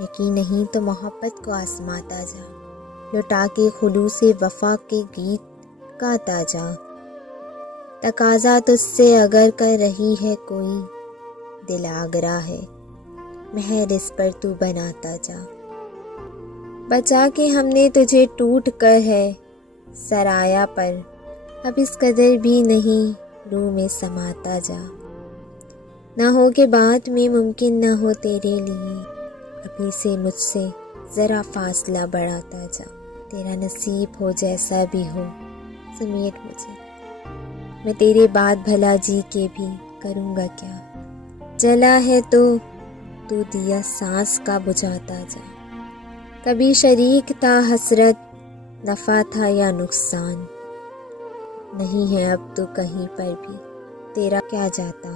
یقین نہیں تو محبت کو آزماتا جا، لٹا کے خلوص وفا کے گیت گاتا جا۔ تقاضا تجھ سے اگر کر رہی ہے کوئی، دل آگرہ ہے مہر اس پر تو بناتا جا۔ بچا کے ہم نے تجھے ٹوٹ کر ہے سرایا پر، اب اس قدر بھی نہیں روح میں سماتا جا۔ نہ ہو کہ بعد میں ممکن نہ ہو تیرے لیے، ابھی سے مجھ سے ذرا فاصلہ بڑھاتا جا۔ تیرا نصیب ہو جیسا بھی ہو سمیٹ مجھے، میں تیرے بعد بھلا جی کے بھی کروں گا کیا۔ جلا ہے تو دیا سانس کا بجھاتا جا۔ کبھی شریک تھا حسرت، نفع تھا یا نقصان، نہیں ہے اب تو کہیں پر بھی تیرا کیا جاتا۔